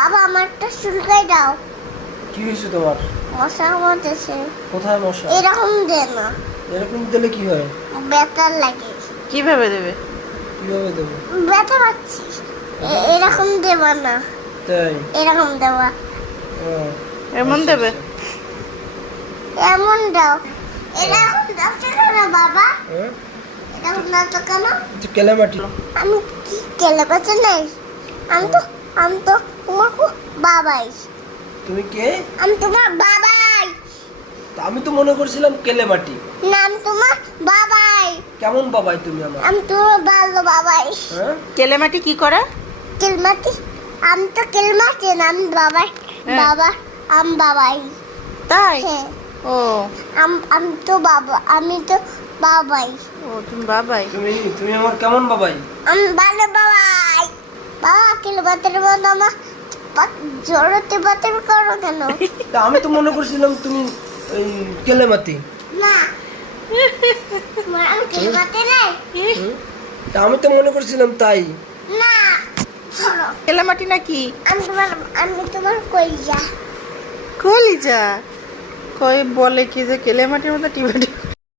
বাবা আমারটা চুলকাই দাও। কি হয়েছে তোমার? মশা কামড়েছে। কোথায় মশা? এরকম দে না, এরকম দিলে কি হয়? ব্যথা লাগে। কিভাবে দেবে? কিভাবে দেবো? ব্যথা পাচ্ছি। এরকম দেবা না, তাই? এরকম দেবা। ও, এমন আচ্ছা, দেবে? আচ্ছা। এমন দাও, এরকম দাও কেন বাবা? হ্যাঁ? এরকম দাও তো কেন? এটা কেলামাটি। আমি কি কেলে বাচ্চা নেই? আমি তো তোমার বাবাই। তুমি কে? আমি তোমার বাবাই। তা আমি তো মনে করছিলাম কেলেমাটি। নাম তোমার বাবাই। কেমন বাবাই তুমি আমার? আমি তোমার ভালো বাবাই। হ্যাঁ? কেলেমাটি কি করে? কেলমাটি, আমি তো কেলমাটি না, আমি বাবাই। হ্যাঁ। বাবা, আমি বাবাই। তাই? হ্যাঁ, ও আমি তো বাবা, আমি তো বাবাই। ও তুমি বাবাই। তুমি আমার কেমন বাবাই? আমি ভালো বাবাই। বাবা কেলমাটির মতো আমার জড়তে বাতের করো কেন? তা আমি তো মনে করছিলাম তুমি এই কেলেমাটি। না, তোমার আমি কেলমাটি নাই। হুম? তা আমি তো মনে করছিলাম তাই। না, ধরো। কেলেমাটি নাকি? আমি তোমার কইজা। কলিজা? কই বলে কি যে কেলেমাটির মতো টিপে টিপে